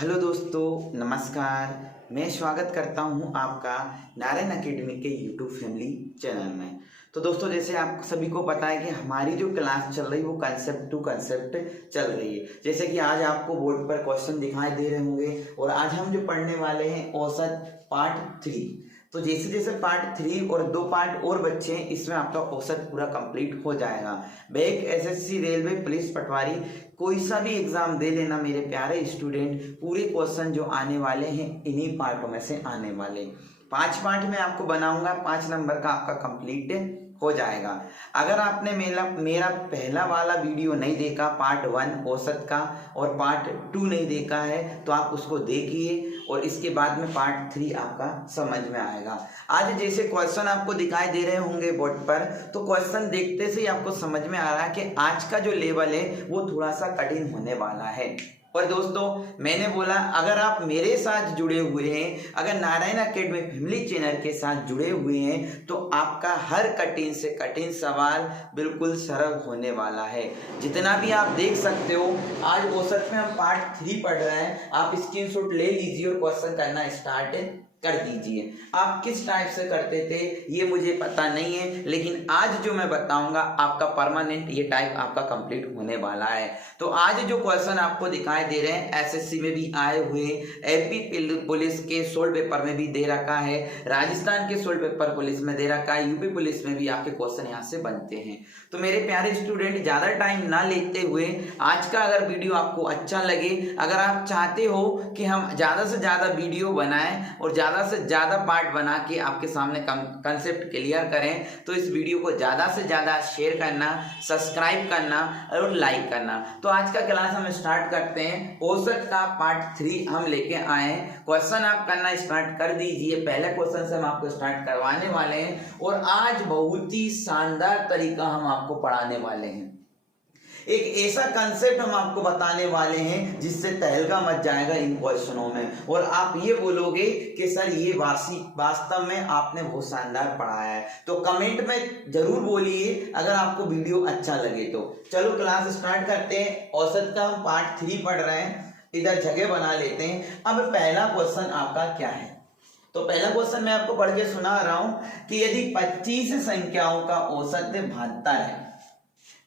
Hello दोस्तों, नमस्कार। मैं स्वागत करता हूं आपका नारायण अकेडमी के यूट्यूब फैमिली चैनल में। तो दोस्तों, जैसे आप सभी को पता है कि हमारी जो क्लास चल रही है वो कंसेप्ट टू कंसेप्ट चल रही है। जैसे कि आज आपको बोर्ड पर क्वेश्चन दिखाई दे रहे होंगे और आज हम जो पढ़ने वाले हैं औसत पार्ट 3। तो जैसे जैसे पार्ट 3 और 2 पार्ट और बच्चे हैं, इसमें आपका औसत पूरा कंप्लीट हो जाएगा। बैंक, एसएससी, रेलवे, पुलिस, पटवारी, कोई सा भी एग्जाम दे लेना मेरे प्यारे स्टूडेंट। पूरे क्वेश्चन जो आने वाले हैं इन्हीं पार्टों में से आने वाले। 5 पार्ट में आपको बनाऊंगा, 5 नंबर का आपका कंप्लीट हो जाएगा। अगर आपने मेरा पहला वाला वीडियो नहीं देखा, पार्ट 1 औसत का, और पार्ट 2 नहीं देखा है, तो आप उसको देखिए और इसके बाद में पार्ट 3 आपका समझ में आएगा। आज जैसे क्वेश्चन आपको दिखाई दे रहे होंगे बोर्ड पर, तो क्वेश्चन देखते से ही आपको समझ में आ रहा है कि आज का जो लेवल है वो थोड़ा सा कठिन होने वाला है। और दोस्तों, मैंने बोला अगर आप मेरे साथ जुड़े हुए हैं, अगर नारायण अकेडमी फैमिली चैनल के साथ जुड़े हुए हैं, तो आपका हर कठिन से कठिन सवाल बिल्कुल सरल होने वाला है। जितना भी आप देख सकते हो, आज औसत में हम पार्ट 3 पढ़ रहे हैं। आप स्क्रीनशॉट ले लीजिए और क्वेश्चन करना स्टार्ट कर दीजिए। आप किस टाइप से करते थे ये मुझे पता नहीं है, लेकिन आज जो मैं बताऊंगा आपका परमानेंट ये टाइप आपका कंप्लीट होने वाला है। तो आज जो क्वेश्चन आपको दिखाई दे रहे हैं, एसएससी में भी आए हुए, एमपी पुलिस के सोल्ड पेपर में भी दे रखा है, राजस्थान के सोल्ड पेपर पुलिस में दे रखा है, यूपी पुलिस में भी आपके क्वेश्चन यहाँ से बनते हैं। तो मेरे प्यारे स्टूडेंट, ज्यादा टाइम ना लेते हुए आज का अगर वीडियो आपको अच्छा लगे, अगर आप चाहते हो कि हम ज्यादा से ज्यादा वीडियो बनाएं और ज्यादा से ज्यादा पार्ट बना के आपके सामने कंसेप्ट क्लियर करें, तो इस वीडियो को ज्यादा से ज्यादा शेयर करना, सब्सक्राइब करना और लाइक करना। तो आज का क्लास हम स्टार्ट करते हैं। औसत का पार्ट 3 हम लेके आए। क्वेश्चन आप करना स्टार्ट कर दीजिए। पहले क्वेश्चन से हम आपको स्टार्ट करवाने वाले हैं और आज बहुत ही शानदार तरीका हम आपको पढ़ाने वाले हैं। एक ऐसा कंसेप्ट हम आपको बताने वाले हैं जिससे तहलका मच जाएगा इन क्वेश्चनों में, और आप ये बोलोगे कि सर ये वास्तव में आपने बहुत शानदार पढ़ाया है। तो कमेंट में जरूर बोलिए अगर आपको वीडियो अच्छा लगे तो। चलो क्लास स्टार्ट करते हैं। औसत का हम पार्ट 3 पढ़ रहे हैं, इधर जगह बना लेते हैं। अब पहला क्वेश्चन आपका क्या है? तो पहला क्वेश्चन मैं आपको पढ़ के सुना रहा हूं कि यदि 25 संख्याओं का औसत 72 है,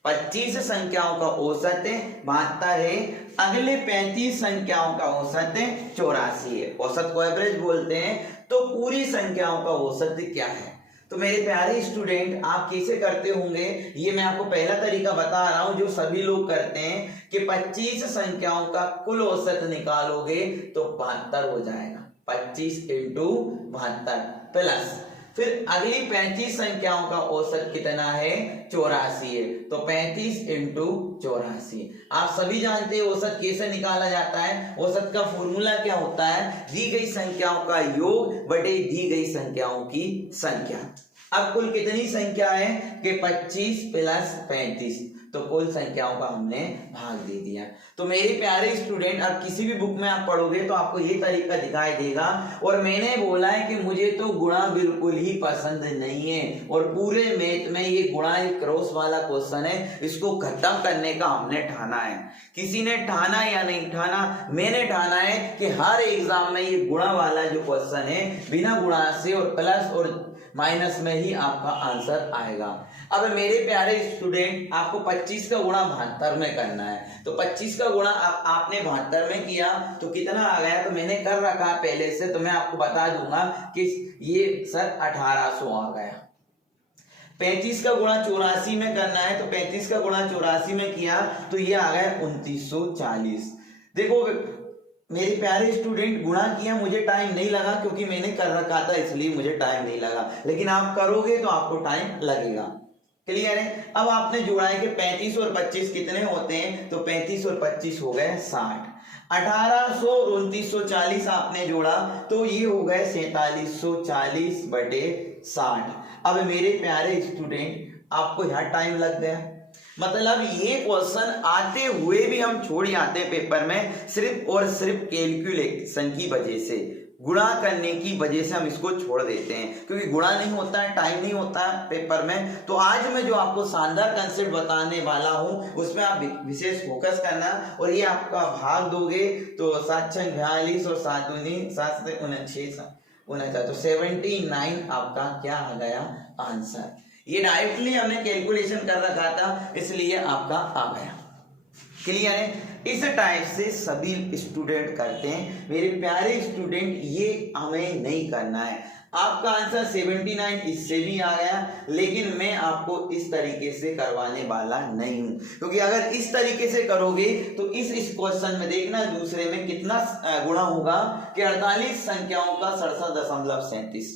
25 संख्याओं का औसत 72 है, अगले 35 संख्याओं का औसत 84 है। औसत को एवरेज बोलते हैं। तो पूरी संख्याओं का औसत क्या है? तो मेरे प्यारे स्टूडेंट, आप कैसे करते होंगे ये मैं आपको पहला तरीका बता रहा हूं जो सभी लोग करते हैं कि 25 संख्याओं का कुल औसत निकालोगे तो 72 हो जाएगा। 25 इंटू 72 प्लस फिर अगली 35 संख्याओं का औसत कितना है? 84 है। तो 35 इंटू 84। आप सभी जानते हैं औसत कैसे निकाला जाता है। औसत का फॉर्मूला क्या होता है? दी गई संख्याओं का योग बटे दी गई संख्याओं की संख्या। अब कुल कितनी संख्या है कि 25 प्लस 35, तो कुल संख्याओं का हमने भाग दे दिया। तो मेरे प्यारे स्टूडेंट, अब किसी भी बुक में आप पढ़ोगे तो आपको ये तरीका दिखाई देगा। और मैंने बोला है कि मुझे तो गुणा बिल्कुल ही पसंद नहीं है, और पूरे मैथ में ये गुणा एक क्रॉस वाला क्वेश्चन है, इसको खत्म करने का हमने ठाना है। किसी ने ठाना या नहीं ठाना, मैंने ठाना है कि हर एग्जाम में ये गुणा वाला जो क्वेश्चन है बिना गुणा से और प्लस और माइनस में ही आपका आंसर आएगा। अब मेरे प्यारे स्टूडेंट, आपको 25 का गुणा 72 में करना है। तो 25 का गुणा आपने 72 में किया तो कितना आ गया? तो मैंने कर रखा पहले से, तो मैं आपको बता दूंगा कि ये सर 1800 आ गया। 35 का गुणा 84 में करना है, तो 35 का गुणा 84 में किया तो ये आ गया 2940। देखो मेरे प्यारे स्टूडेंट, गुणा किया, मुझे टाइम नहीं लगा क्योंकि मैंने कर रखा था, इसलिए मुझे टाइम नहीं लगा, लेकिन आप करोगे तो आपको टाइम लगेगा। क्लियर है? अब आपने जोड़ा है कि 35 और 25 कितने होते हैं? तो 35 और 25 हो गए 60। 1800 और 2940 आपने जोड़ा तो ये हो गए 4740 बटे 60। अब मेरे प्यारे स्टूडेंट, आपको यहाँ टाइम लग गया, मतलब ये क्वेश्चन आते हुए भी हम छोड़ जाते हैं पेपर में सिर्फ और सिर्फ कैलकुलेशन की वजह से। गुणा करने की वजह से हम इसको छोड़ देते हैं, क्योंकि गुणा नहीं होता है, टाइम नहीं होता है पेपर में। तो आज मैं जो आपको शानदार कंसेप्ट बताने वाला हूं उसमें आप विशेष फोकस करना, और ये आपका भाग दोगे तो 7 छंग 42 और 7 दूनी 7 से 49 तो 79 आपका क्या आ गया आंसर। ये डायरेक्टली हमने कैलकुलेशन कर रखा था, इसलिए आपका आ गया। क्लियर है? इस टाइप से सभी स्टूडेंट करते हैं। मेरे प्यारे स्टूडेंट, ये हमें नहीं करना है। आपका आंसर 79 इससे भी आ गया, लेकिन मैं आपको इस तरीके से करवाने वाला नहीं हूं, क्योंकि अगर इस तरीके से करोगे तो इस क्वेश्चन में देखना दूसरे में कितना गुणा होगा कि 48 संख्याओं का 67.37।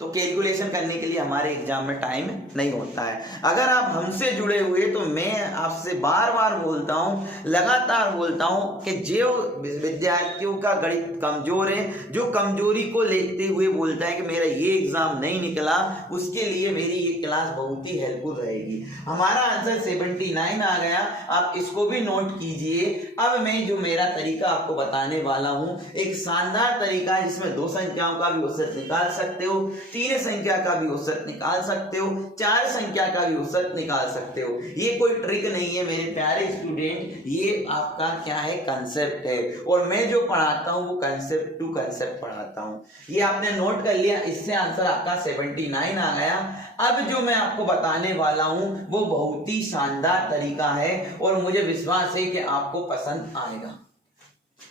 तो कैलकुलेशन करने के लिए हमारे एग्जाम में टाइम नहीं होता है। अगर आप हमसे जुड़े हुए, तो मैं आपसे बार बार बोलता हूं, लगातार बोलता हूं कि जो विद्यार्थियों का गणित कमजोर है, जो कमजोरी को लेते हुए बोलता है कि मेरा ये एग्जाम नहीं निकला, उसके लिए मेरी ये क्लास बहुत ही हेल्पफुल रहेगी। हमारा आंसर 79 आ गया, आप इसको भी नोट कीजिए। अब मैं जो मेरा तरीका आपको बताने वाला हूं, एक शानदार तरीका है जिसमें 2 संख्याओं का भी औसत निकाल सकते हो, 3 संख्या का भी औसत निकाल सकते हो, 4 संख्या का भी औसत निकाल सकते हो। ये कोई ट्रिक नहीं है मेरे प्यारे स्टूडेंट, ये आपका क्या है, कंसेप्ट है। और मैं जो पढ़ाता हूं वो कंसेप्ट टू कंसेप्ट पढ़ाता हूं। ये आपने नोट कर लिया, इससे आंसर आपका 79 आ गया। अब जो मैं आपको बताने वाला हूं वो बहुत ही शानदार तरीका है, और मुझे विश्वास है कि आपको पसंद आएगा।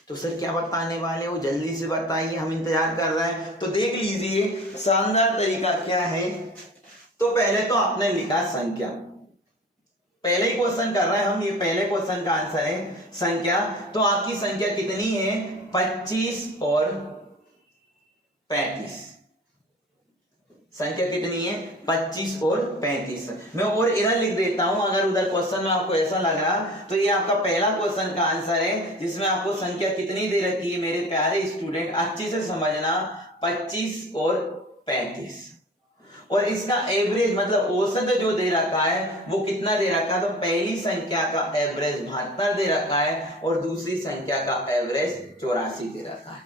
तो सर क्या बताने वाले हो, जल्दी से बताइए, हम इंतजार कर रहे हैं। तो देख लीजिए शानदार तरीका क्या है। तो पहले तो आपने लिखा संख्या, पहले ही क्वेश्चन कर रहे हैं हम, ये पहले क्वेश्चन का आंसर है संख्या। तो आपकी संख्या कितनी है, 25 और 35। संख्या कितनी है, 25 और 35। मैं और इधर लिख देता हूं, अगर उधर क्वेश्चन में आपको ऐसा लग रहा, तो ये आपका पहला क्वेश्चन का आंसर है, जिसमें आपको संख्या कितनी दे रखी है मेरे प्यारे स्टूडेंट, अच्छे से समझना, 25 और 35। और इसका एवरेज मतलब औसत जो दे रखा है वो कितना दे रखा है, तो पहली संख्या का एवरेज 72 दे रखा है, और दूसरी संख्या का एवरेज 84 दे रखा है।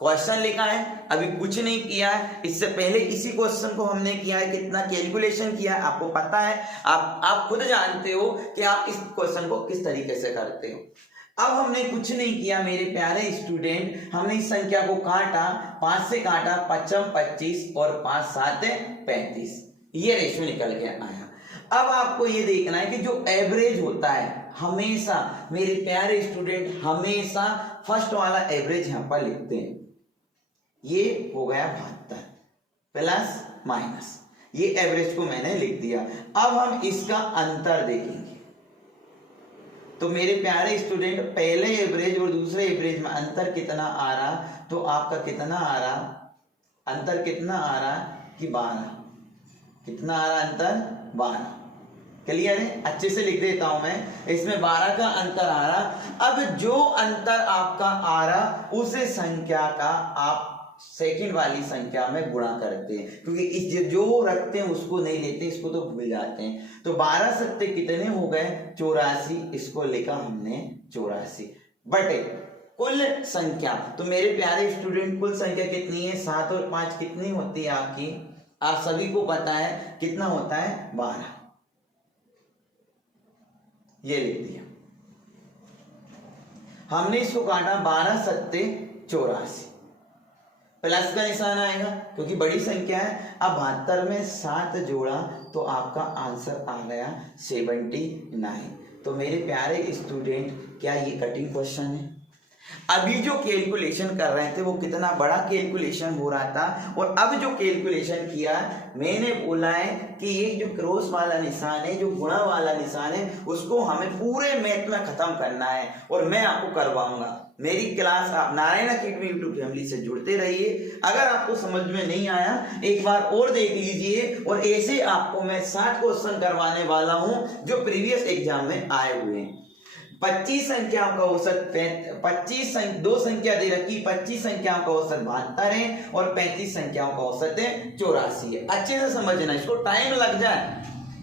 क्वेश्चन लिखा है, अभी कुछ नहीं किया है। इससे पहले इसी क्वेश्चन को हमने किया है, कितना कैलकुलेशन किया है आपको पता है, आप खुद जानते हो कि आप इस क्वेश्चन को किस तरीके से करते हो। अब हमने कुछ नहीं किया मेरे प्यारे स्टूडेंट, हमने इस संख्या को काटा, 5 से काटा, 5 25 और 5 7 35, ये रेशियो निकल के आया। अब आपको ये देखना है कि जो एवरेज होता है हमेशा मेरे प्यारे स्टूडेंट, हमेशा फर्स्ट वाला एवरेज यहां पर लिखते हैं। ये हो गया 72 प्लस माइनस, ये एवरेज को मैंने लिख दिया। अब हम इसका अंतर देखेंगे। तो मेरे प्यारे स्टूडेंट, पहले एवरेज और दूसरे एवरेज में अंतर कितना आ रहा, तो आपका कितना आ रहा, अंतर कितना आ रहा कि 12। कितना आ रहा अंतर, 12। क्लियर है? अच्छे से लिख देता हूं मैं, इसमें 12 का अंतर आ रहा। अब जो अंतर आपका आ रहा, उसे संख्या का आप सेकंड वाली संख्या में गुणा करते हैं, क्योंकि इस जो रखते हैं उसको नहीं लेते, इसको तो भूल जाते हैं। तो 12 सत्ते कितने हो गए, 84, इसको लिखा हमने 84 बटे कुल संख्या। तो मेरे प्यारे स्टूडेंट, कुल संख्या कितनी है, 7 और 5 कितनी होती है आपकी, आप सभी को पता है कितना होता है, 12। ये लिख दिया हमने, इसको काटा, 12 सत्ते 84, प्लस का निशान आएगा क्योंकि बड़ी संख्या है। अब 72 में 7 जोड़ा तो आपका आंसर आ गया 79। तो मेरे प्यारे स्टूडेंट, क्या ये कटिंग क्वेश्चन है? अभी जो कैलकुलेशन कर रहे थे वो कितना बड़ा कैलकुलेशन हो रहा था, और अब जो कैलकुलेशन किया मैंने बोला है कि ये जो क्रॉस वाला निशान है, जो गुणा वाला निशान है, उसको हमें पूरे मैथ में खत्म करना है, और मैं आपको करवाऊंगा। मेरी क्लास आप नारायण अकेडमी यूट्यूब फैमिली से जुड़ते रहिए। अगर आपको समझ में नहीं आया, एक बार और देख लीजिए, और ऐसे आपको मैं 60 क्वेश्चन करवाने वाला हूं जो प्रीवियस एग्जाम में आए हुए हैं। 25 संख्याओं का औसत 25, 2 संख्या दे रखी, 25 संख्याओं का औसत 72 है, और 35 संख्याओं का औसत 84 है। अच्छे से समझना, इसको टाइम लग जाए,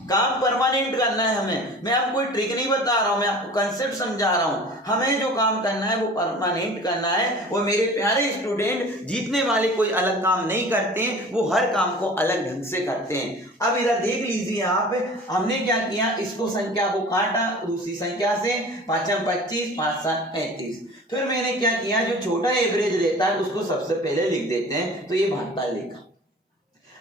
काम परमानेंट करना है हमें। मैं आपको कोई ट्रिक नहीं बता रहा हूं, मैं आपको कंसेप्ट समझा रहा हूं। हमें जो काम करना है वो परमानेंट करना है। और मेरे प्यारे स्टूडेंट, जीतने वाले कोई अलग काम नहीं करते हैं, वो हर काम को अलग ढंग से करते हैं। अब इधर देख लीजिए आप, हमने क्या किया, इसको संख्या को काटा दूसरी संख्या से, 5 25, 5 7 35। फिर मैंने क्या किया, जो छोटा एवरेज रहता है उसको सबसे पहले लिख देते हैं, तो ये 72 लिखा।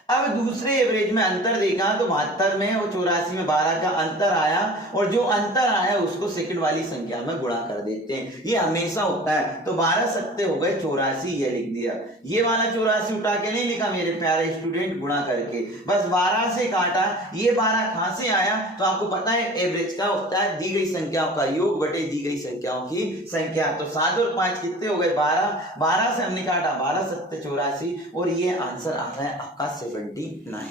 अब दूसरे एवरेज में अंतर देखा तो 72 में और 84 में 12 का अंतर आया, और जो अंतर आया उसको सेकंड वाली संख्या में गुणा कर देते हैं। ये हमेशा होता है। तो 12 सत्ते हो गए 84, ये लिख दिया। ये वाला 84 उठा के नहीं लिखा मेरे प्यारे स्टूडेंट, गुणा करके बस 12 से काटा। ये 12 कहां से आया, तो आपको पता है एवरेज का होता है दी गई संख्याओं का योग बटे दी गई संख्याओं की संख्या। तो 7 और 5 कितने हो गए, 12। 12 से हमने काटा 12 सत्ते 84, और ये आंसर आ रहा है आपका 79।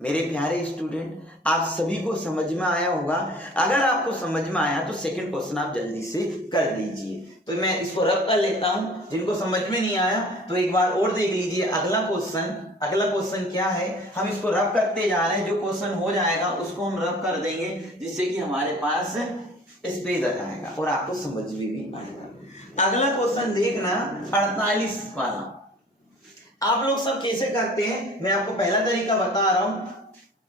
मेरे प्यारे स्टूडेंट, आप सभी को समझ में आया होगा। अगर आपको समझ में आया तो सेकंड क्वेश्चन आप जल्दी से कर दीजिए। तो मैं इसको रब कर लेता हूं। जिनको समझ में नहीं आया तो एक बार और देख लीजिए अगला क्वेश्चन क्या है। हम इसको रब करते जा रहे हैं। जो क्वेश्चन हो जाएगा उसको हम रब कर देंगे, जिससे कि हमारे पास स्पेस आ जाएगा और आपको समझ में भी आएगा। अगला क्वेश्चन देखना 48 वाला। आप लोग सब कैसे करते हैं, मैं आपको पहला तरीका बता रहा हूं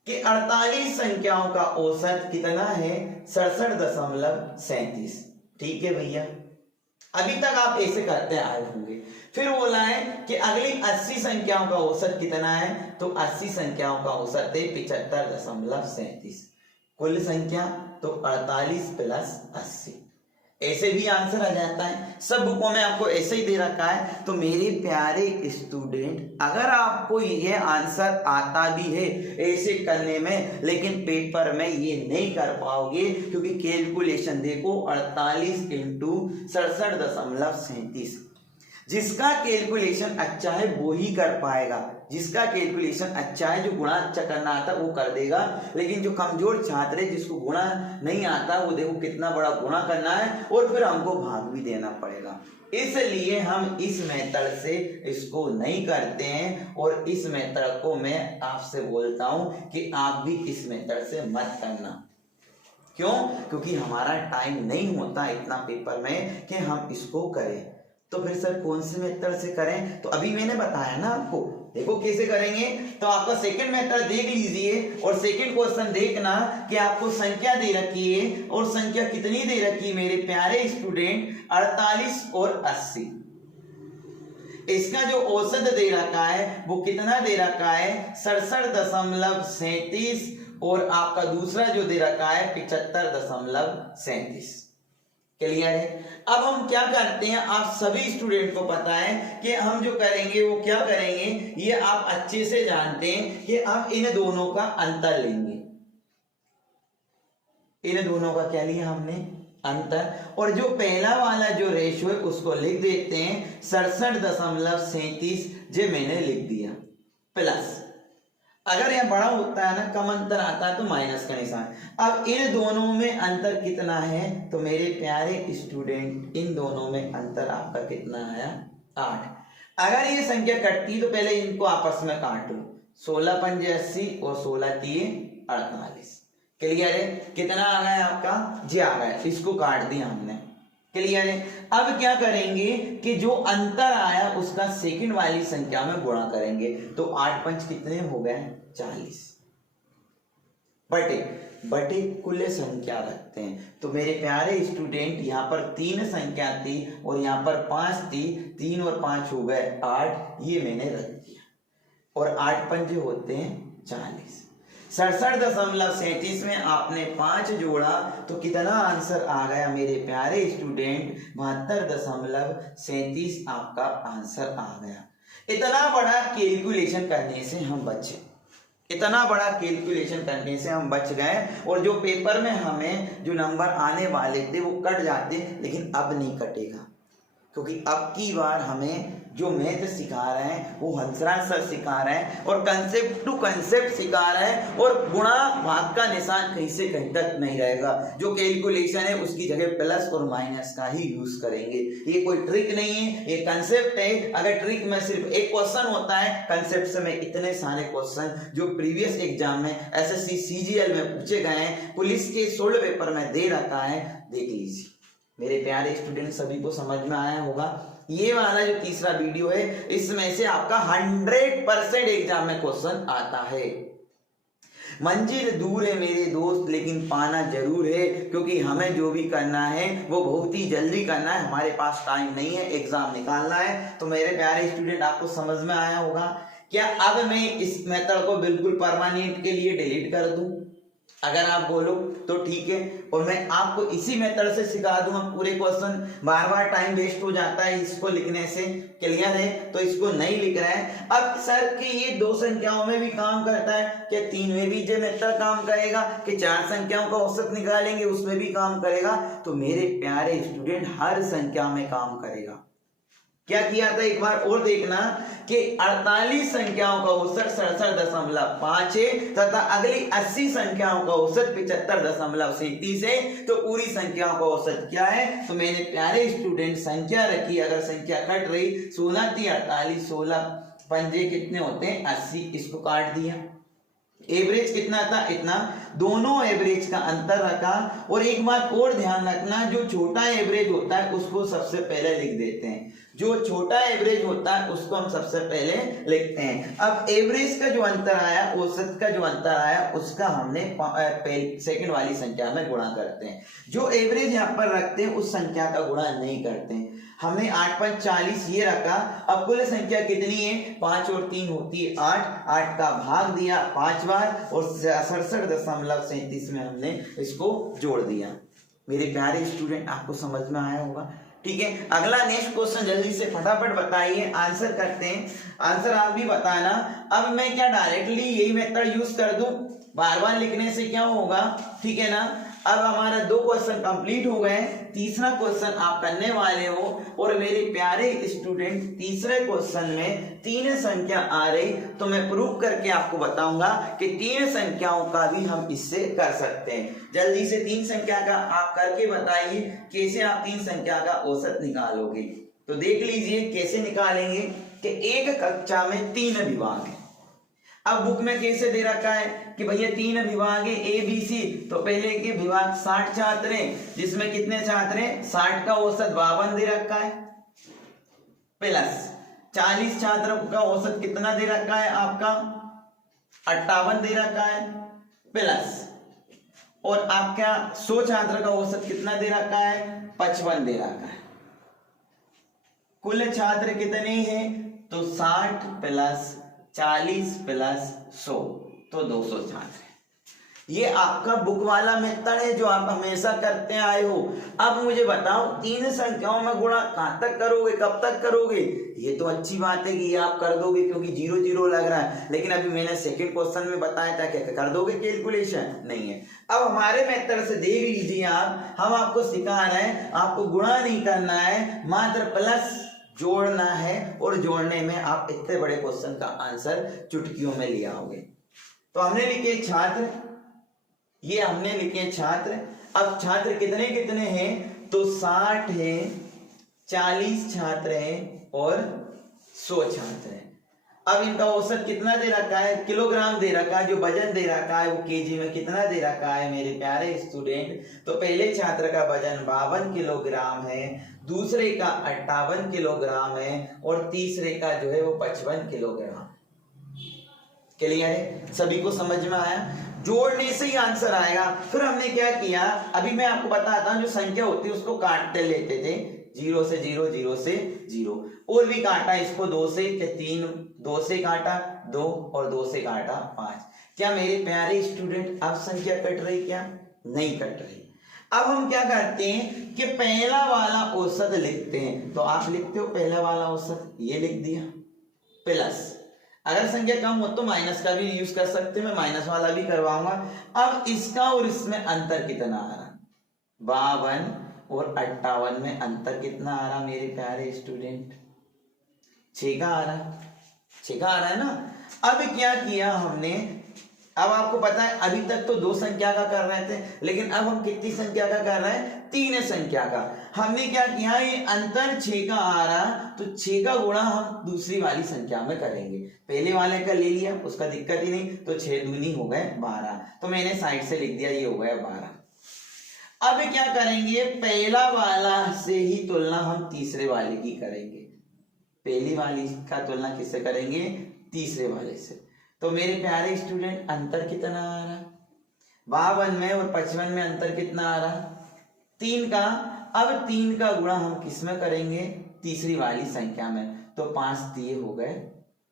कि 48 संख्याओं का औसत कितना है, 67.37। ठीक है भैया, अभी तक आप ऐसे करते आए होंगे। फिर बोला है कि अगली 80 संख्याओं का औसत कितना है, तो 80 संख्याओं का औसत है 75.37। कुल संख्या तो 48 प्लस 80। ऐसे भी आंसर आ जाता है। सब बुकों में आपको ऐसे ही दे रखा है। तो मेरे प्यारे स्टूडेंट, अगर आपको ये आंसर आता भी है ऐसे करने में, लेकिन पेपर में ये नहीं कर पाओगे, क्योंकि कैलकुलेशन देखो 48 इंटू 67.37। जिसका कैलकुलेशन अच्छा है वो ही कर पाएगा। जिसका कैलकुलेशन अच्छा है, जो गुणा अच्छा करना आता है वो कर देगा। लेकिन जो कमजोर छात्र है, जिसको गुणा नहीं आता, वो देखो कितना बड़ा गुणा करना है और फिर हमको भाग भी देना पड़ेगा। इसलिए हम इस मेथड से इसको नहीं करते हैं, और इस मेथड को मैं आपसे बोलता हूं कि आप भी इस मेथड से मत करना। क्यों? क्योंकि हमारा टाइम नहीं होता इतना पेपर में कि हम इसको करें। तो फिर सर कौन से मेथड से करें, तो अभी मैंने बताया ना आपको, देखो कैसे करेंगे। तो आपका सेकंड मेथड देख लीजिए, और सेकंड क्वेश्चन देखना कि आपको संख्या दे रखी है, और संख्या कितनी दे रखी है मेरे प्यारे स्टूडेंट, 48 और 80। इसका जो औसत दे रखा है वो कितना दे रखा है, 67.37, और आपका दूसरा जो दे रखा है 75.37। क्लियर है। अब हम क्या करते हैं, आप सभी स्टूडेंट को पता है कि हम जो करेंगे वो क्या करेंगे, ये आप अच्छे से जानते हैं कि हम इन दोनों का अंतर लेंगे। इन दोनों का क्या लिया हमने, अंतर। और जो पहला वाला जो रेशियो है उसको लिख देते हैं 67.37, जो मैंने लिख दिया, प्लस अगर यह बड़ा होता है ना, कम अंतर आता है तो माइनस का निशान। अब इन दोनों में अंतर कितना है, तो मेरे प्यारे स्टूडेंट इन दोनों में अंतर आपका कितना आया, 8। अगर ये संख्या कटती तो पहले इनको आपस में काटो, 16 पंजे 80 और 16 तिये 48। क्लियर है। कितना आ गया आपका, जी आ गया, इसको काट दिया हमने। क्लियर है। अब क्या करेंगे कि जो अंतर आया उसका सेकंड वाली संख्या में गुणा करेंगे। तो 8 पंच कितने हो गए, 40, बटे कुल संख्या रखते हैं। तो मेरे प्यारे स्टूडेंट, यहाँ पर 3 संख्या थी और यहाँ पर 5 थी, 3 और 5 हो गए 8, ये मैंने रख दिया, और 8 पंजे होते हैं 40। 67.37 में आपने 5 जोड़ा तो कितना आंसर आ गया मेरे प्यारे स्टूडेंट, 72.37 आपका आंसर आ गया। इतना बड़ा कैलकुलेशन करने से हम बचे, बच गए, और जो पेपर में हमें जो नंबर आने वाले थे वो कट जाते, लेकिन अब नहीं कटेगा। क्योंकि अब की बार हमें जो मैथ सिखा रहे हैं वो हंसराज सर सिखा रहे हैं और कंसेप्ट टू कंसेप्ट सिखा रहे हैं और गुणा भाग का निशान कहीं से कहीं तक नहीं रहेगा। जो कैलकुलेशन है उसकी जगह प्लस और माइनस का ही यूज करेंगे। ये कोई ट्रिक नहीं है, ये कंसेप्ट है। अगर ट्रिक में सिर्फ एक क्वेश्चन होता है, कंसेप्ट से में इतने सारे क्वेश्चन जो प्रीवियस एग्जाम में एसएससी सीजीएल में पूछे गए हैं, पुलिस के 16 पेपर में दे रखा है, देख लीजिए। मेरे प्यारे स्टूडेंट, सभी को समझ में आया होगा। ये वाला जो तीसरा वीडियो है इसमें से आपका 100% एग्जाम में क्वेश्चन आता है। मंजिल दूर है मेरे दोस्त, लेकिन पाना जरूर है, क्योंकि हमें जो भी करना है वो बहुत ही जल्दी करना है। हमारे पास टाइम नहीं है, एग्जाम निकालना है। तो मेरे प्यारे स्टूडेंट, आपको समझ में आया होगा। क्या अब मैं इस मेथड को बिल्कुल परमानेंट के लिए डिलीट कर दूं? अगर आप बोलो तो ठीक है, और मैं आपको इसी मेथड से सिखा दूंगा पूरे क्वेश्चन। बार बार टाइम वेस्ट हो जाता है इसको लिखने से। क्लियर है? तो इसको नहीं लिख रहा है। अब सर कि ये 2 संख्याओं में भी काम करता है, क्या 3 में भी ये मेथड काम करेगा, कि 4 संख्याओं का औसत निकालेंगे उसमें भी काम करेगा? तो मेरे प्यारे स्टूडेंट, हर संख्या में काम करेगा। क्या किया था एक बार और देखना कि 48 संख्याओं का औसत 67.5 है तथा अगली 80 संख्याओं का औसत 75.37 है। तो पूरी संख्याओं का औसत क्या है? तो मेरे प्यारे स्टूडेंट, संख्या रखी, अगर संख्या कट रही 16 थी 48, 16 पंजे कितने होते हैं? 80। इसको काट दिया। एवरेज कितना था? इतना। दोनों एवरेज का अंतर रखा। और एक बात और ध्यान रखना, जो छोटा एवरेज होता है उसको सबसे पहले लिख देते हैं। जो छोटा एवरेज होता है उसको हम सबसे पहले लिखते हैं। अब एवरेज का जो अंतर आया, औसत का जो अंतर आया, उसका हमने सेकंड वाली संख्या में गुणा करते हैं। जो एवरेज यहाँ पर रखते हैं उस संख्या का गुणा नहीं करते हैं। हमने 8 5 40 ये रखा। अब कुल संख्या कितनी है? 5 और 3 होती है 8। 8 का भाग दिया 5 बार और 67.37 में हमने इसको जोड़ दिया। मेरे प्यारे स्टूडेंट, आपको समझ में आया होगा। ठीक है, अगला नेक्स्ट क्वेश्चन जल्दी से फटाफट बताइए, आंसर करते हैं। आंसर आप भी बताना। अब मैं क्या डायरेक्टली यही मेथड यूज कर दूं? बार बार लिखने से क्या होगा? ठीक है ना। अब हमारा 2 क्वेश्चन कंप्लीट हो गए। तीसरा क्वेश्चन आप करने वाले हो। और मेरे प्यारे स्टूडेंट, तीसरे क्वेश्चन में 3 संख्या आ रही, तो मैं प्रूव करके आपको बताऊंगा कि 3 संख्याओं का भी हम इससे कर सकते हैं। जल्दी से 3 संख्या का आप करके बताइए कैसे आप 3 संख्या का औसत निकालोगे। तो देख लीजिए कैसे निकालेंगे कि एक कक्षा में 3 विभाग है। अब बुक में कैसे दे रखा है कि भैया 3 विभाग है ए बी सी। तो पहले के विभाग 60 छात्र हैं, जिसमें कितने छात्र हैं? 60 का औसत 52 दे रखा है, प्लस 40 छात्रों का औसत कितना दे रखा है? आपका 58 दे रखा है, प्लस और आपका 100 छात्र का औसत कितना दे रखा है? 55 दे रखा है। कुल छात्र कितने हैं? तो 60 प्लस 40 प्लस 100, तो 200 छात्र हैं। ये आपका बुक वाला मेथड है जो आप हमेशा करते आए हो। अब मुझे बताओ 3 संख्याओं में गुणा कहां तक करोगे, कब तक करोगे? ये तो अच्छी बात है कि ये आप कर दोगे क्योंकि 0 0 लग रहा है, लेकिन अभी मैंने सेकंड क्वेश्चन में बताया था कि कर दोगे कैलकुलेशन? नहीं है। अब हमारे मेथड से देख लीजिए आप, हम आपको सिखा रहे हैं, आपको गुणा नहीं करना है, मात्र प्लस जोड़ना है। और जोड़ने में आप इतने बड़े क्वेश्चन का आंसर चुटकियों में ले आओगे। तो हमने लिखे छात्र, ये हमने लिखे छात्र। अब छात्र कितने कितने हैं? तो 60 है, 40 छात्र हैं और 100 छात्र हैं। अब इनका औसत कितना दे रखा है? किलोग्राम दे रखा है। जो वजन दे रखा है वो केजी में कितना दे रखा है मेरे प्यारे स्टूडेंट? तो पहले छात्र का वजन 52 किलोग्राम है, दूसरे का 58 किलोग्राम है और तीसरे का जो है वो 55 किलोग्राम। क्लियर है? सभी को समझ में आया? जोड़ने से ही आंसर आएगा। फिर हमने क्या किया, अभी मैं आपको बताता हूं, जो संख्या होती है उसको काटते लेते थे, 0 से 0, 0 से 0, और भी काटा इसको 2 से 3, 2 से काटा 2 और 2 से काटा 5। क्या मेरे प्यारे स्टूडेंट अब संख्या कट रही? क्या नहीं कट रही। अब हम क्या करते हैं कि पहला वाला औसत लिखते हैं। तो आप लिखते हो पहला वाला औसत, ये लिख दिया, प्लस अगर संख्या कम हो तो माइनस का भी यूज कर सकते हैं, मैं माइनस वाला भी करवाऊंगा। अब इसका और इसमें अंतर कितना आ रहा? 52 और 58 में अंतर कितना आ रहा मेरे प्यारे स्टूडेंट? 6 का आ रहा, 6 का आ रहा है ना। अब क्या किया हमने, अब आपको पता है अभी तक तो 2 संख्या का कर रहे थे, लेकिन अब हम कितनी संख्या का कर रहे हैं? 3 संख्या का। हमने क्या किया, ये अंतर 6 का आ रहा तो 6 का गुणा हम दूसरी वाली संख्या में करेंगे। पहले वाले का ले लिया, उसका दिक्कत ही नहीं, तो 6 दूनी हो गए 12, तो मैंने साइड से लिख दिया, ये हो गया 12। अब क्या करेंगे, पहला वाला से ही तुलना हम तीसरे वाले की करेंगे। पहली वाली का तुलना किससे करेंगे? तीसरे वाले से। तो मेरे प्यारे स्टूडेंट अंतर कितना आ रहा? 52 में और 55 में अंतर कितना आ रहा? 3 का। अब 3 का गुणा हम किस में करेंगे? तीसरी वाली संख्या में। तो 5 दिए हो गए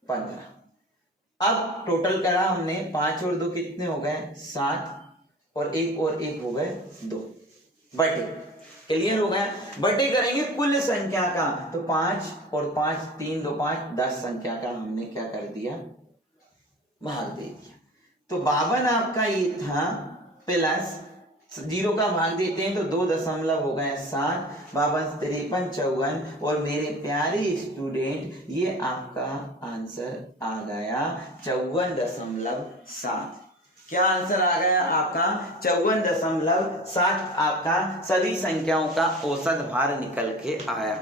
15। अब टोटल करा हमने, 5 और 2 कितने हो गए? 7, और 1 हो गए 2। बटे, क्लियर हो गया? बटे करेंगे कुल संख्या का, तो 5 और 5 3 2 5 10 संख्या का हमने क्या कर दिया? भाग दे दिया। तो 52 आपका ये था, प्लस 0 का भाग देते हैं तो 2 दशमलव हो गए 7, 52 53 54, और मेरे प्यारे स्टूडेंट ये आपका आंसर आ गया 54.7। क्या आंसर आ गया आपका? 54.7 आपका सभी संख्याओं का औसत भार निकल के आया।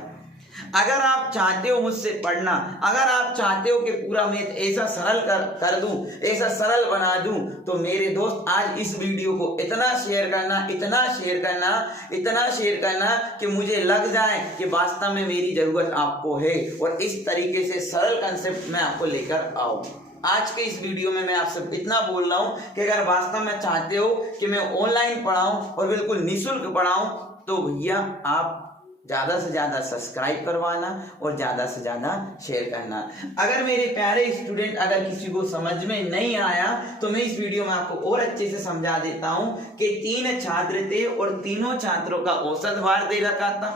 अगर आप चाहते हो मुझसे पढ़ना, अगर आप चाहते हो कि पूरा मैथ ऐसा सरल कर दूं, ऐसा सरल बना दूं, तो मेरे दोस्त आज इस वीडियो को इतना शेयर करना, इतना शेयर करना, इतना शेयर करना कि मुझे लग जाए कि वास्तव में मेरी जरूरत आपको है, और इस तरीके से सरल कंसेप्ट मैं आपको लेकर आऊं। आज के इस वीडियो में मैं आपसे इतना बोल रहा हूं कि अगर वास्तव में चाहते हो कि मैं ऑनलाइन पढ़ाऊं और बिल्कुल निःशुल्क पढ़ाऊं, तो भैया आप ज्यादा से ज्यादा सब्सक्राइब करवाना और ज्यादा से ज्यादा शेयर करना। अगर मेरे प्यारे स्टूडेंट, अगर किसी को समझ में नहीं आया तो मैं इस वीडियो में आपको और अच्छे से समझा देता हूं कि 3 छात्र थे और तीनों छात्रों का औसत भार दे रखा था।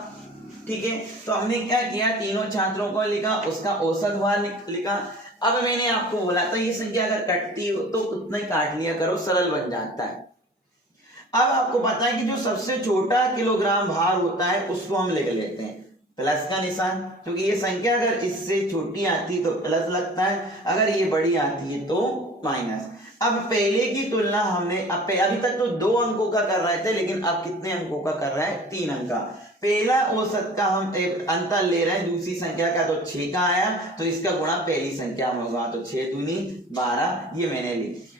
ठीक है, तो हमने क्या किया, तीनों छात्रों को लिखा, उसका औसत भार लिखा। अब मैंने आपको बोला था ये संख्या अगर कटती हो तो उतना ही काट लिया करो, सरल बन जाता है। अब आपको पता है कि जो सबसे छोटा किलोग्राम भार होता है उसको हम लिख लेते हैं प्लस का निशान, क्योंकि ये संख्या अगर इससे छोटी आती तो प्लस लगता है, अगर ये बड़ी आती है तो माइनस। अब पहले की तुलना हमने, अभी तक तो 2 अंकों का कर रहे थे, लेकिन अब कितने अंकों का कर रहे हैं? 3 अंक का। पहला औसत का हम अंतर ले रहे हैं दूसरी संख्या का, तो 6 का आया, तो इसका गुणा पहली संख्या में होगा, तो 6 दूनी 12, ये मैंने लिख दिया।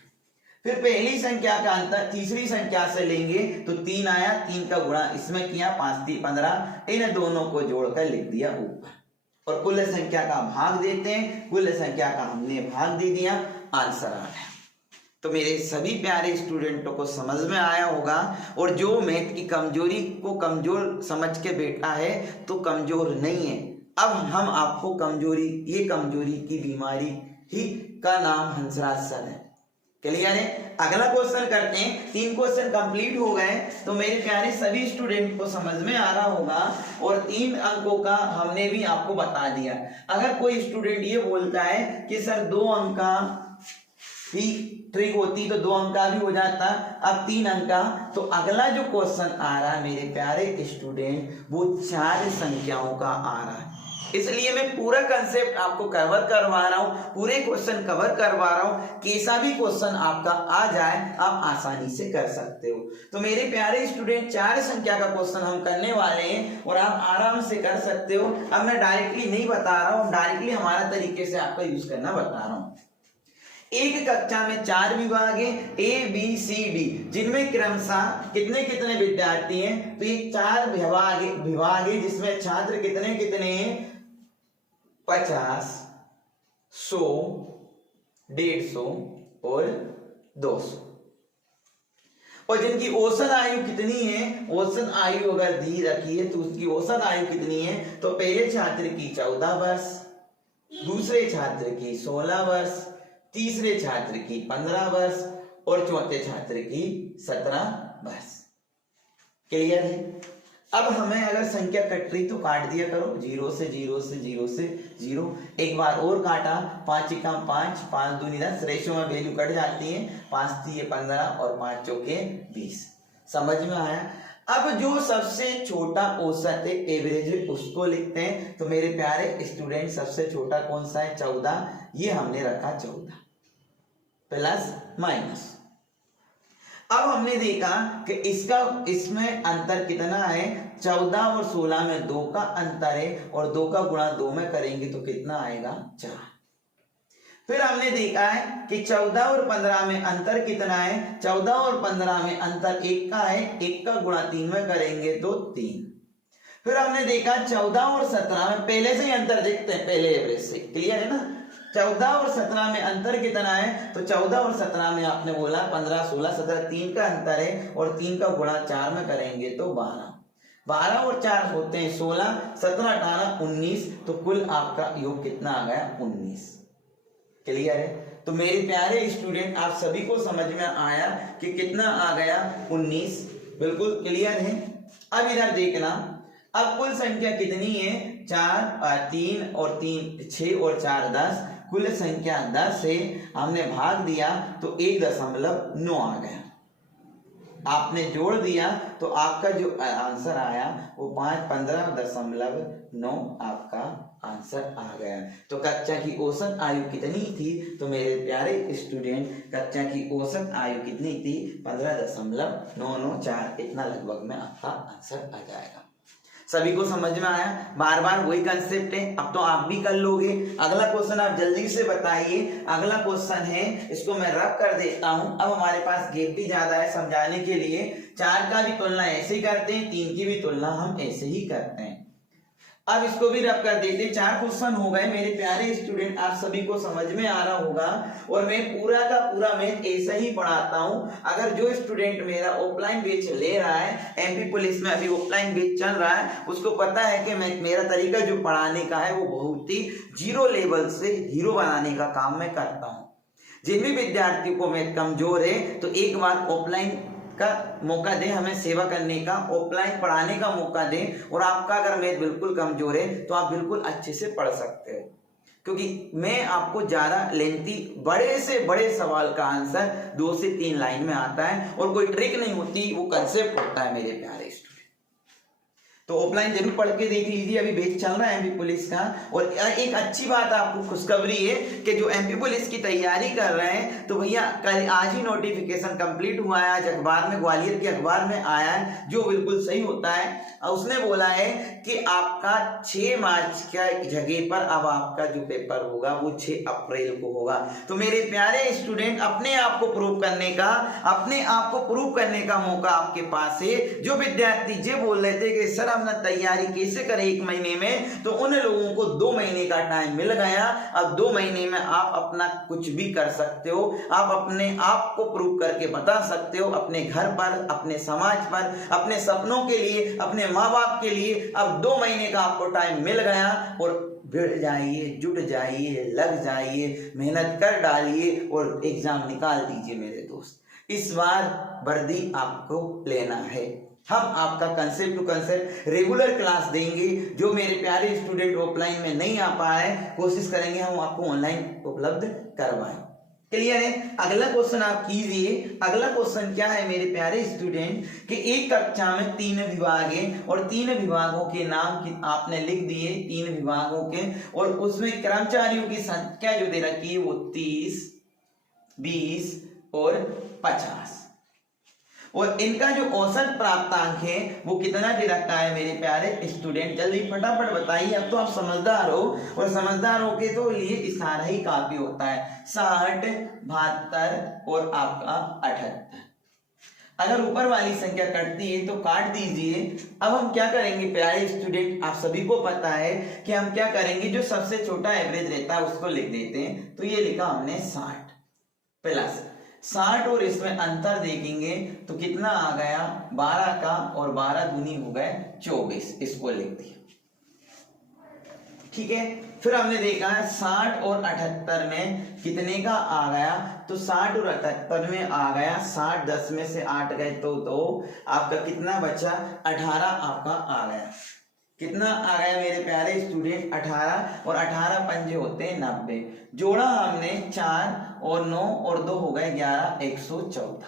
फिर पहली संख्या का अंतर तीसरी संख्या से लेंगे तो 3 आया, 3 का गुणा इसमें किया, 5 3 15, इन दोनों को जोड़कर लिख दिया ऊपर, और कुल संख्या का भाग देते हैं, कुल संख्या का हमने भाग दे दिया, आंसर आ गया। तो मेरे सभी प्यारे स्टूडेंटों को समझ में आया होगा, और जो मैथ की कमजोरी को कमजोर समझ के बैठा है तो कमजोर नहीं है। अब हम आपको कमजोरी, ये कमजोरी की बीमारी ही का नाम हंसराज सर है। क्लियर है? अगला क्वेश्चन करते हैं। 3 क्वेश्चन कंप्लीट हो गए, तो मेरे प्यारे सभी स्टूडेंट को समझ में आ रहा होगा, और 3 अंकों का हमने भी आपको बता दिया। अगर कोई स्टूडेंट ये बोलता है कि सर 2 अंक का ही ट्रिक होती तो 2 अंक का भी हो जाता, अब 3 अंक का, तो अगला जो क्वेश्चन आ रहा है मेरे प्यारे स्टूडेंट वो 4 संख्याओं का आ रहा है। इसलिए मैं पूरा कंसेप्ट आपको कवर करवा रहा हूं, पूरे क्वेश्चन कवर करवा रहा हूं, कैसा भी क्वेश्चन आपका आ जाए आप आसानी से कर सकते हो। तो मेरे प्यारे स्टूडेंट 4 संख्या का क्वेश्चन हम करने वाले हैं और आप आराम से कर सकते हो। अब मैं डायरेक्टली नहीं बता रहा हूं, डायरेक्टली हमारा तरीके से आपका यूज करना बता रहा हूं। एक कक्षा में 4 विभाग है, A B C D, जिनमें क्रमशः कितने कितने विद्यार्थी हैं, तो ये 4 विभाग है जिसमें छात्र कितने कितने हैं, 50, 100, 150 और 200, और जिनकी औसत आयु कितनी है, औसत आयु अगर दी रखी है तो उसकी औसत आयु कितनी है, तो पहले छात्र की 14 वर्ष, दूसरे छात्र की 16 वर्ष, तीसरे छात्र की 15 वर्ष और चौथे छात्र की 17 वर्ष। क्लियर है? अब हमें अगर संख्या कट रही तो काट दिया करो, 0 से 0 से 0 से 0। एक बार और काटा, 5 × 5, 5 दूनी 10, रेशो में वैल्यू कट जाती है, 5 3 15 और 5 चौके 20। समझ में आया? अब जो सबसे छोटा औसत है, एवरेज है, उसको लिखते हैं। तो मेरे प्यारे स्टूडेंट सबसे छोटा कौन सा है? 14। ये हमने रखा 14 प्लस माइनस। अब हमने देखा कि इसमें अंतर कितना है? 14 और 16 में 2 का अंतर है, और 2 का गुणा 2 में करेंगे तो कितना आएगा? 4। फिर हमने देखा है कि 14 और 15 में अंतर कितना है? 14 और 15 में अंतर 1 का है, 1 का गुणा 3 में करेंगे तो 3। फिर हमने देखा 14 और 17 में, पहले से ही अंतर देखते हैं, पहले एवरेज से, क्लियर है ना? 14 और 17 में अंतर कितना है? तो 14 और 17 में आपने बोला 15, 16, 17, 3 का अंतर है, और 3 का गुणा 4 में करेंगे तो 12। 12 और 4 होते हैं 16, 17, 18, 19, तो कुल आपका योग कितना आ गया? 19। क्लियर है? तो मेरे प्यारे स्टूडेंट, आप सभी को समझ में आया कि कितना आ गया? 19। बिल्कुल क्लियर है। अब इधर देखना, अब कुल संख्या कितनी है? 4, 3 और 3 6 और 4 10, कुल संख्या 10 है। हमने भाग दिया तो 1.9 आ गया। आपने जोड़ दिया तो आपका जो आंसर आया वो 15.9 आपका आंसर आ गया। तो कक्षा की औसत आयु कितनी थी? तो मेरे प्यारे स्टूडेंट, कक्षा की औसत आयु कितनी थी? 15.994। इतना लगभग में आपका आंसर आ जाएगा। सभी को समझ में आया? बार बार वही कंसेप्ट है, अब तो आप भी कर लोगे। अगला क्वेश्चन आप जल्दी से बताइए। अगला क्वेश्चन है, इसको मैं रब कर देता हूं। अब हमारे पास गैप भी ज्यादा है समझाने के लिए। 4 का भी तुलना ऐसे ही करते हैं, 3 की भी तुलना हम ऐसे ही करते हैं। अब इसको भी रब कर देते। 4 क्वेश्चन हो गए मेरे प्यारे स्टूडेंट, आप सभी को समझ में आ रहा होगा। और मैं पूरा का पूरा मैथ ऐसा ही पढ़ाता हूं। अगर जो स्टूडेंट मेरा ऑफलाइन बैच ले रहा है, एमपी पुलिस में अभी ऑफलाइन बैच चल रहा है, उसको पता है कि मैं मेरा तरीका जो पढ़ाने का है वो बहुत ही जीरो लेवल से हीरो बनाने का काम मैं करता हूँ। जिन भी विद्यार्थियों को मैथ कमजोर है तो एक बार ऑफलाइन का मौका दें, हमें सेवा करने का, ऑफलाइन पढ़ाने का मौका दें। और आपका अगर मैथ बिल्कुल कमजोर है तो आप बिल्कुल अच्छे से पढ़ सकते हो, क्योंकि मैं आपको ज्यादा लेंथी बड़े से बड़े सवाल का आंसर 2 से 3 लाइन में आता है, और कोई ट्रिक नहीं होती, वो कंसेप्ट होता है मेरे प्यारे स्टूडेंट। तो ऑफलाइन जरूर पढ़ के देख लीजिए, अभी बैच चल रहा है एमपी पुलिस का। और एक अच्छी बात आपको खुशखबरी है कि जो एमपी पुलिस की तैयारी कर रहे हैं, तो भैया कल आज ही नोटिफिकेशन कंप्लीट हुआ है, आज अखबार में, ग्वालियर के अखबार में आया है, जो बिल्कुल सही होता है। उसने बोला है कि आपका 6 मार्च का जगह पर अब आपका जो पेपर होगा वो 6 अप्रैल को होगा। तो मेरे प्यारे स्टूडेंट, अपने आप को प्रूव करने का मौका आपके पास है। जो विद्यार्थी ये बोल रहे थे कि सर अपना तैयारी कैसे करें 1 महीने में, तो उन लोगों को 2 महीने का टाइम मिल गया। अब 2 महीने में आप अपना कुछ भी कर सकते हो, आप अपने आप को प्रूव करके बता सकते हो, अपने घर पर, अपने समाज पर, अपने सपनों के लिए, अपने माँ बाप के लिए। अब 2 महीने का आपको टाइम मिल गया, और भिड़ जाइए, जुट जाइए, लग जाइए, मेहनत कर डालिए और एग्जाम निकाल दीजिए मेरे दोस्त। इस बार वर्दी आपको लेना है। हम आपका concept to concept regular class देंगे। जो मेरे प्यारे स्टूडेंट ऑफलाइन में नहीं आ पाए, कोशिश करेंगे हम आपको ऑनलाइन उपलब्ध करवाएं। क्लियर है? अगला क्वेश्चन आप कीजिए। अगला क्वेश्चन क्या है मेरे प्यारे स्टूडेंट, कि एक कक्षा में 3 विभाग हैं, और 3 विभागों के नाम आपने लिख दिए, 3 विभागों के, और उसमें कर्मचारियों की संख्या जो दे रखी है वो 30, 20 और 50, और इनका जो औसत प्राप्तांक है वो कितना दे रखा है मेरे प्यारे स्टूडेंट? जल्दी फटाफट बताइए। अब तो आप समझदार हो, और समझदारों के तो लिए इशारा ही काफी होता है। 60, 72 और आपका 78। अगर ऊपर वाली संख्या कटती है तो काट दीजिए। अब हम क्या करेंगे प्यारे स्टूडेंट, आप सभी को पता है कि हम क्या करेंगे, जो सबसे छोटा एवरेज रहता है उसको लिख देते हैं। तो ये लिखा हमने 60 प्लस 60, और इसमें अंतर देखेंगे तो कितना आ गया 12 का, और 12 दूनी हो गए 24, इसको लिख दिया। ठीक है, फिर हमने देखा है 60 और 78 में कितने का आ गया, तो 60 और 78 में आ गया 60, 10 में से 8 गए तो 2, आपका कितना बचा 18 आपका आ गया। कितना आ गया मेरे प्यारे स्टूडेंट 18, और 18 पंजे होते हैं 90। जोड़ा हमने 4 और 9 और 2 हो गए 11, 114।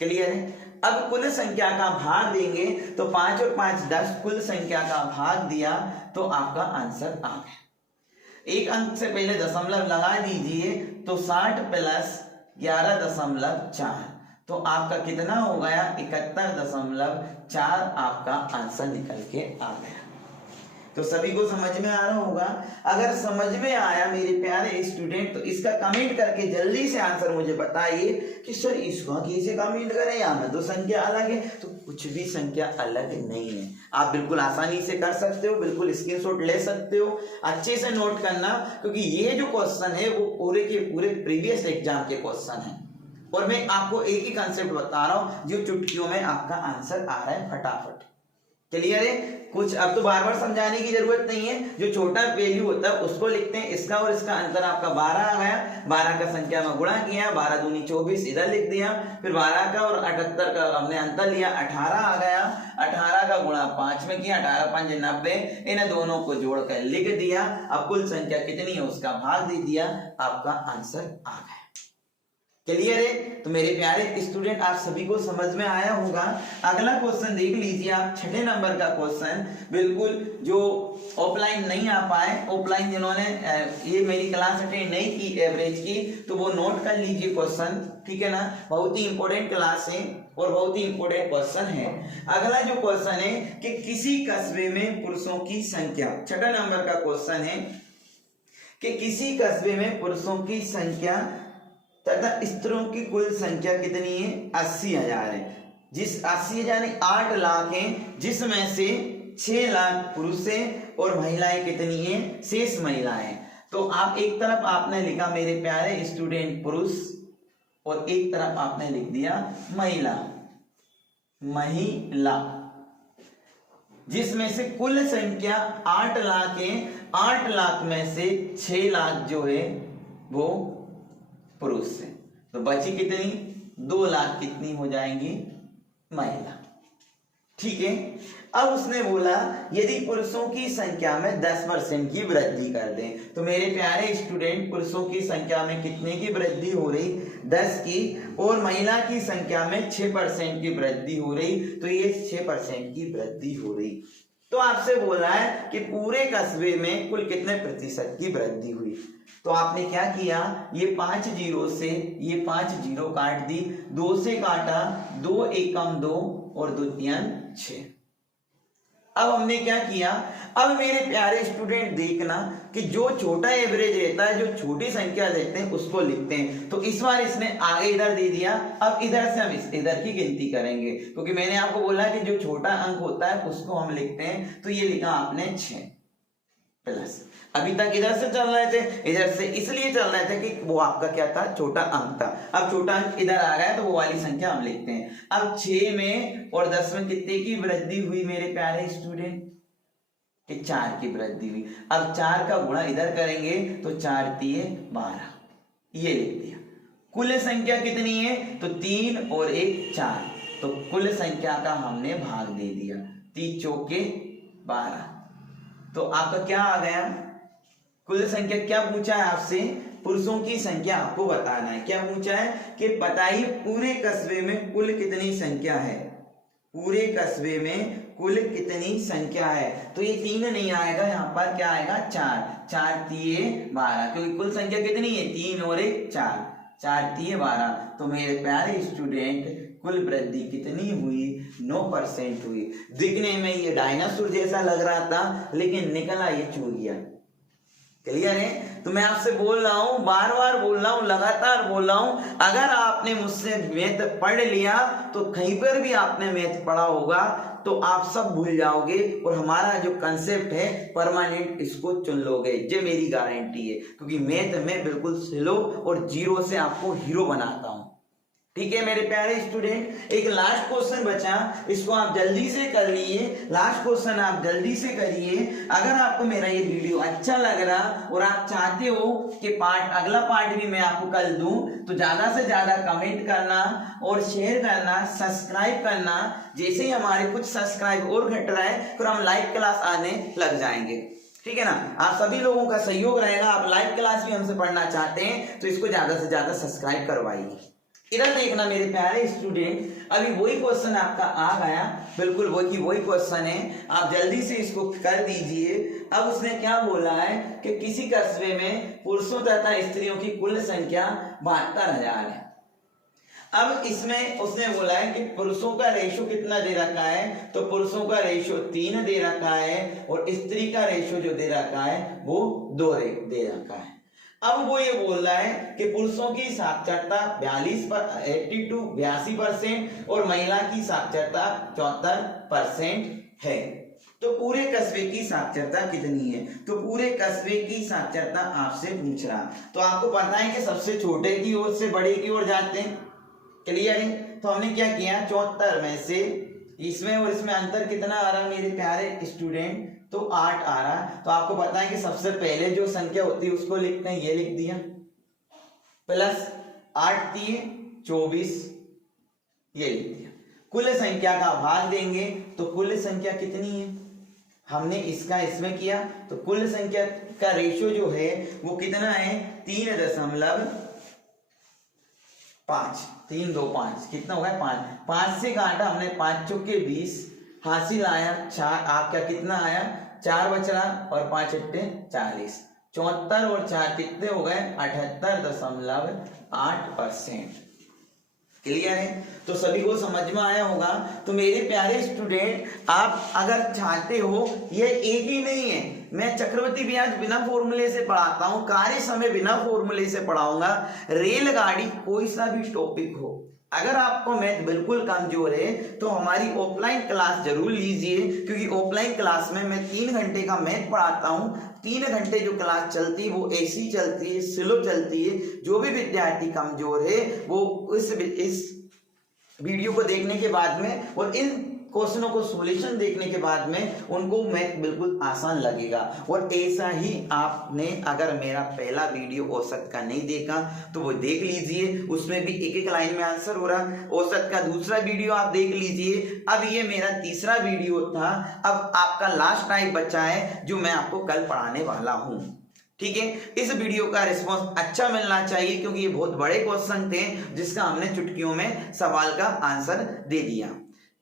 क्लियर है। अब कुल संख्या का भाग देंगे तो 5 और 5 10, कुल संख्या का भाग दिया तो आपका आंसर आ गया। एक अंक से पहले दशमलव लगा दीजिए तो 60 प्लस 11.4, तो आपका कितना हो गया 71.4 आपका आंसर निकल के आ गया। तो सभी को समझ में आ रहा होगा। अगर समझ में आया मेरे प्यारे स्टूडेंट तो इसका कमेंट करके जल्दी से आंसर मुझे बताइए कि सर इसका कैसे कमेंट करें, यहाँ तो संख्या अलग है। तो कुछ भी संख्या अलग नहीं है, आप बिल्कुल आसानी से कर सकते हो, बिल्कुल स्क्रीनशॉट ले सकते हो। अच्छे से नोट करना, क्योंकि ये जो क्वेश्चन है वो पूरे के पूरे प्रीवियस एग्जाम के क्वेश्चन है और मैं आपको एक ही कंसेप्ट बता रहा हूं जो चुटकियों में आपका आंसर आ रहा है फटाफट। क्लियर है। कुछ अब तो बार बार समझाने की जरूरत नहीं है। जो छोटा वैल्यू होता है उसको लिखते हैं, इसका और इसका अंतर आपका 12 आ गया, 12 का संख्या में गुणा किया, 12 दूनी 24 इधर लिख दिया, फिर 12 का और 78 का हमने अंतर लिया, 18 आ गया, 18 का गुणा 5 में किया, 18 5 90, इन दोनों को जोड़कर लिख दिया। अब कुल संख्या कितनी है उसका भाग दे दिया, आपका आंसर आ गया। क्लियर है। तो मेरे प्यारे स्टूडेंट आप सभी को समझ में आया होगा। अगला क्वेश्चन देख लीजिए आप, 6 नंबर का क्वेश्चन, बिल्कुल जो ऑफलाइन नहीं आ पाए, ऑफलाइन जिन्होंने ये मेरी क्लास अटेंड नहीं की एवरेज की, तो वो नोट कर लीजिए क्वेश्चन, ठीक है ना। बहुत ही इंपॉर्टेंट क्लास है और बहुत ही इंपॉर्टेंट क्वेश्चन है। अगला जो क्वेश्चन है कि किसी कस्बे में पुरुषों की संख्या, 6 नंबर का क्वेश्चन है कि किसी कस्बे में पुरुषों की संख्या तथा स्त्रियों की कुल संख्या कितनी है, 80,000 है। जिस 80,000 8 लाख है, जिसमें से 6 लाख पुरुष है और महिलाएं कितनी है, शेष महिलाएं। तो आप एक तरफ आपने लिखा मेरे प्यारे स्टूडेंट पुरुष और एक तरफ आपने लिख दिया महिला, जिसमें से कुल संख्या 8 लाख है, 8 लाख में से 6 लाख जो है वो पुरुष से, तो बची कितनी 2 लाख कितनी हो जाएंगी, महिला। ठीक है। अब उसने बोला यदि पुरुषों की संख्या में 10% की वृद्धि कर दें, तो मेरे प्यारे स्टूडेंट पुरुषों की संख्या में कितने की वृद्धि हो रही, 10 की, और महिला की संख्या में 6% की वृद्धि हो रही, तो ये 6% की वृद्धि हो रही। तो आपसे बोल रहा है कि पूरे कस्बे में कुल कितने प्रतिशत की वृद्धि हुई। तो आपने क्या किया, ये 5 जीरो से ये 5 जीरो काट दी, 2 से काटा, 2 एकम 2 और 2 तियां 6। अब हमने क्या किया, अब मेरे प्यारे स्टूडेंट देखना कि जो छोटा एवरेज रहता है, जो छोटी संख्या देखते हैं उसको लिखते हैं। तो इस बार इसने आगे इधर दे दिया, अब इधर से हम इधर की गिनती करेंगे, क्योंकि मैंने आपको बोला कि जो छोटा अंक होता है उसको हम लिखते हैं। तो ये लिखा आपने 6 प्लस, अभी तक इधर से चल रहे थे, इधर से इसलिए चल रहे थे कि वो आपका क्या था, छोटा अंक था। अब छोटा अंक इधर आ गया तो वो वाली संख्या हम लिखते हैं। अब 6 में और 10 में कितने की वृद्धि हुई मेरे प्यारे स्टूडेंट, कि 4 की वृद्धि हुई। अब 4 का गुणा इधर करेंगे तो 4 तिये 12, ये लिख दिया। कुल संख्या कितनी है, तो 3 और 1 4, तो कुल संख्या का हमने भाग दे दिया, 3 चौके 12। तो आपका क्या आ गया, कुल संख्या क्या पूछा है आपसे, पुरुषों की संख्या आपको बताना है। क्या पूछा है कि बताइए पूरे कस्बे में कुल कितनी संख्या है, पूरे कस्बे में कुल कितनी संख्या है। तो ये 3 नहीं आएगा, यहाँ पर क्या आएगा 4, 4 तिये 12, क्योंकि कुल संख्या कितनी है, 3 और 1 4, 4 तिये 12। तो मेरे प्यारे स्टूडेंट कुल वृद्धि कितनी हुई, 9% हुई। दिखने में ये डायनासोर जैसा लग रहा था, लेकिन निकला ये चूहिया। क्लियर है। तो मैं आपसे बोल रहा हूं, बार बार बोल रहा हूं, लगातार बोल रहा हूं, अगर आपने मुझसे मैथ पढ़ लिया तो कहीं पर भी आपने मैथ पढ़ा होगा तो आप सब भूल जाओगे और हमारा जो कंसेप्ट है परमानेंट इसको चुन लोगे, ये मेरी गारंटी है, क्योंकि मैथ में बिल्कुल स्लो और जीरो से आपको हीरो बनाता हूं। ठीक है मेरे प्यारे स्टूडेंट, एक लास्ट क्वेश्चन बचा, इसको आप जल्दी से कर लिए, लास्ट क्वेश्चन आप जल्दी से करिए। अगर आपको मेरा ये वीडियो अच्छा लग रहा और आप चाहते हो कि अगला पार्ट भी मैं आपको कल दूं, तो ज्यादा से ज्यादा कमेंट करना और शेयर करना, सब्सक्राइब करना। जैसे ही हमारे कुछ सब्सक्राइब और घट रहा है फिर हम लाइव क्लास आने लग जाएंगे, ठीक है ना। आप सभी लोगों का सहयोग रहेगा, आप लाइव क्लास भी हमसे पढ़ना चाहते हैं तो इसको ज्यादा से ज्यादा सब्सक्राइब करवाइए, इधर देखना मेरे प्यारे स्टूडेंट, अभी वही क्वेश्चन आपका आ गया, बिल्कुल वही क्वेश्चन है, आप जल्दी से इसको कर दीजिए। अब उसने क्या बोला है कि किसी कस्बे में पुरुषों तथा स्त्रियों की कुल संख्या 72,000 है। अब इसमें उसने बोला है कि पुरुषों का रेशो कितना दे रखा है, तो पुरुषों का रेशो 3 दे रखा है और स्त्री का रेशो जो दे रखा है वो 2 दे रखा है। अब वो ये बोल रहा है कि पुरुषों की साक्षरता 82% और महिला की साक्षरता 74% है। तो पूरे कस्बे की साक्षरता कितनी है, तो पूरे कस्बे की साक्षरता आपसे पूछ रहा। तो आपको पता है कि सबसे छोटे की ओर से बड़े की ओर जाते हैं, क्लियर है। तो हमने क्या किया, 74 में से इसमें और इसमें अंतर कितना आ रहा मेरे प्यारे स्टूडेंट, तो 8 आ रहा। तो आपको पता है कि सबसे पहले जो संख्या होती है उसको लिखते हैं, ये लिख दिया, प्लस 8 दिए 24, ये लिख दिया। कुल संख्या का भाग देंगे तो कुल संख्या कितनी है, हमने इसका इसमें किया, तो कुल संख्या का रेशो जो है वो कितना है 3.5, 3 2 5 कितना होगा 5, 5 से काटा हमने, 5 चौके 20, हासिल आया 4, आपका कितना आया 4 बच रहा और 5 अट्टे 40, 74 और 4 कितने हो गए 78.8%। क्लियर है, तो सभी को समझ में आया होगा। तो मेरे प्यारे स्टूडेंट, आप अगर चाहते हो, ये एक ही नहीं है, मैं चक्रवृद्धि ब्याज बिना फॉर्मूले से पढ़ाता हूँ, कार्य समय बिना फॉर्मूले से पढ़ाऊंगा, रेलगाड़ी, कोई सा भी टॉपिक हो। अगर आपको मैथ बिल्कुल कमजोर है तो हमारी ऑफलाइन क्लास जरूर लीजिए, क्योंकि ऑफलाइन क्लास में मैं 3 घंटे का मैथ पढ़ाता हूँ। 3 घंटे जो क्लास चलती है वो ऐसी चलती है, स्लो चलती है। जो भी विद्यार्थी कमजोर है वो इस वीडियो को देखने के बाद में और इन क्वेश्चनों को सॉल्यूशन देखने के बाद में उनको मैथ बिल्कुल आसान लगेगा। और ऐसा ही आपने अगर मेरा पहला वीडियो औसत का नहीं देखा तो वो देख लीजिए, उसमें भी एक एक लाइन में आंसर हो रहा। औसत का दूसरा वीडियो आप देख लीजिए। अब ये मेरा तीसरा वीडियो था, अब आपका लास्ट टाइम बचा है जो मैं आपको कल पढ़ाने वाला हूँ। ठीक है, इस वीडियो का रिस्पांस अच्छा मिलना चाहिए, क्योंकि ये बहुत बड़े क्वेश्चन थे जिसका हमने चुटकियों में सवाल का आंसर दे दिया।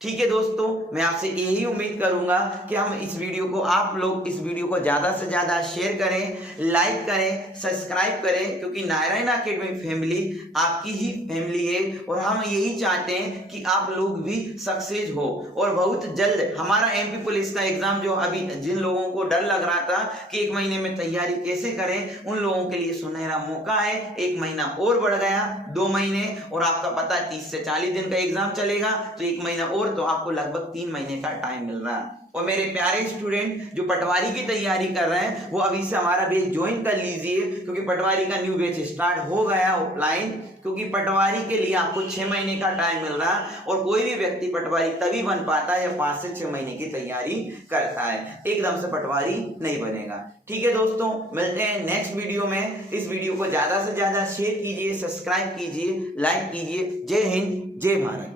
ठीक है दोस्तों, मैं आपसे यही उम्मीद करूंगा कि हम इस वीडियो को, आप लोग इस वीडियो को ज्यादा से ज्यादा शेयर करें, लाइक करें, सब्सक्राइब करें, क्योंकि नारायण अकेडमी फैमिली आपकी ही फैमिली है और हम यही चाहते हैं कि आप लोग भी सक्सेस हो। और बहुत जल्द हमारा एमपी पुलिस का एग्जाम, जो अभी जिन लोगों को डर लग रहा था कि 1 महीने में तैयारी कैसे करें, उन लोगों के लिए सुनहरा मौका है। 1 महीना और बढ़ गया, 2 महीने, और आपका पता 30 से 40 दिन का एग्जाम चलेगा, तो 1 महीना और, तो आपको लगभग 3 महीने का टाइम मिल रहा है। और मेरे प्यारे स्टूडेंट जो पटवारी की तैयारी कर रहे हैं वो अभी से हमारा बैच ज्वाइन कर लीजिए, क्योंकि पटवारी का न्यू बैच स्टार्ट हो गया ऑफलाइन। क्योंकि पटवारी के लिए आपको 6 महीने का टाइम मिल रहा है, और कोई भी व्यक्ति पटवारी तभी बन पाता है जब 5 से 6 महीने की तैयारी करता है, एकदम से पटवारी नहीं बनेगा। ठीक है दोस्तों, मिलते हैं नेक्स्ट वीडियो में। इस वीडियो को ज्यादा से ज्यादा शेयर कीजिए, सब्सक्राइब कीजिए, लाइक कीजिए। जय हिंद, जय भारत।